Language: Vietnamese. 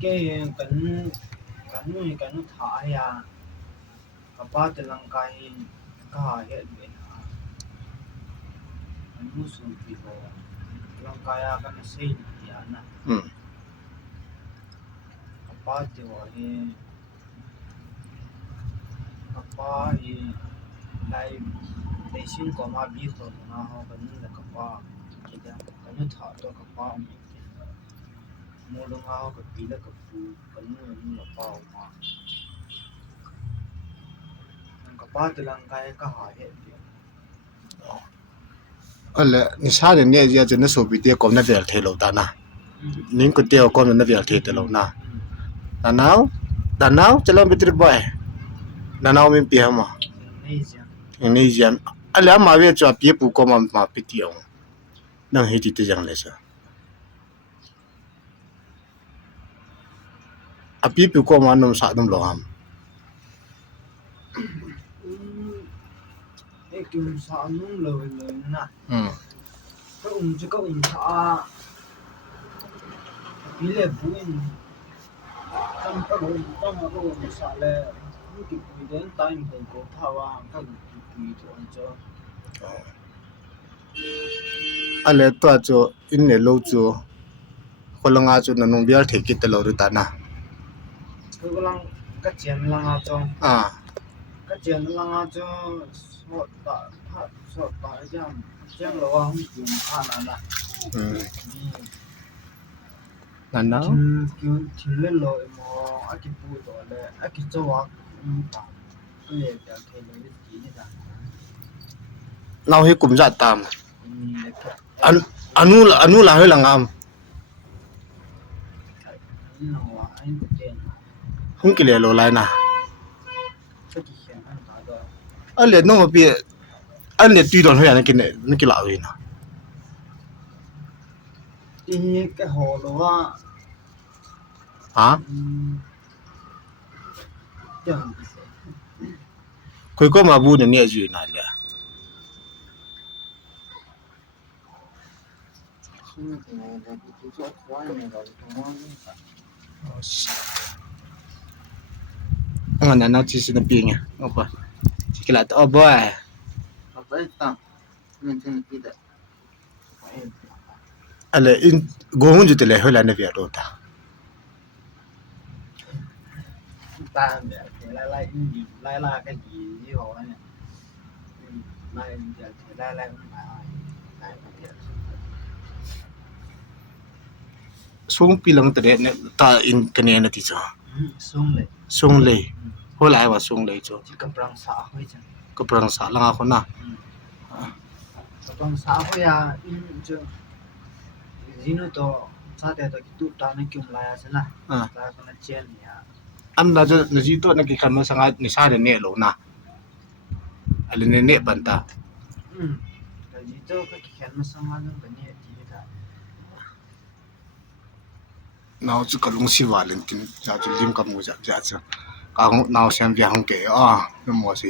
cái cái nó thả ya cái ba từ lăng cái hết vậy anh muốn xuống thì hồ lăng cái cái nó xây ya na cái ba từ cái ba lại để xin có mà biết rồi nó họ cái là cái ba cái nó thả cho cái ba mua lông áo cái bí là cái phụ cái nó là bao mà cái ba từ lăng cái hết alle ni sa de ne ya jena so bi te kom na vel the lo ta na ning ko te ko na vel the te lo na danau chalon bitri boy danau min pi ma ni jan alle ma ve cha pi pu ko ma pi ti ong nang he ti te jang le sa a pi pu ko ma nom sa dum lo ham cái kiểu sao nó lời nè cái sao bí lệ bún trong cái sao lệ cái đến tay mình có thao các cái thôi cho alle to cho in ne lo cho ko lo nga chu na nong bial the ki te lo ri ta na cái lăng cái chén lăng cho cái chén lăng cho sọt tạ chén lo không dùng nè danau thì lên lội mà cái bụi rồi là cái chỗ tạm cái này là cái này chỉ là nau he kum ja tam anu la he la ngam hung ki le lo lai na alle no ma bi alle tui don ho ya ne ki la wi na cái hồ đó ha chẳng koi ko ma bu ne ju na le ngana na ti sin pi nga opa ki la to boy alle in go hun ju te le ho la ne vi ro ta ta lại cái gì với họ này lại sung pi lang te ne ta in ka ne na ti cha sung le ho lai wa sung le cho chỉ cầm răng xả thôi chứ ko prang sa la nga ko na cầm xả thôi chứ gì nữa to sao để cái tụt ta nó kêu lại xem nào ta còn nó chen nhỉ am na jo na ji to na ki khan ma sanga ni sa de ne lo na ale ne ban ta cái gì to cái khen nó sang nó cái này thì ta nào chu ka lung si wa len tin ja chu lim ka mu ja ja cha ka naw sem bia hong ke no mo si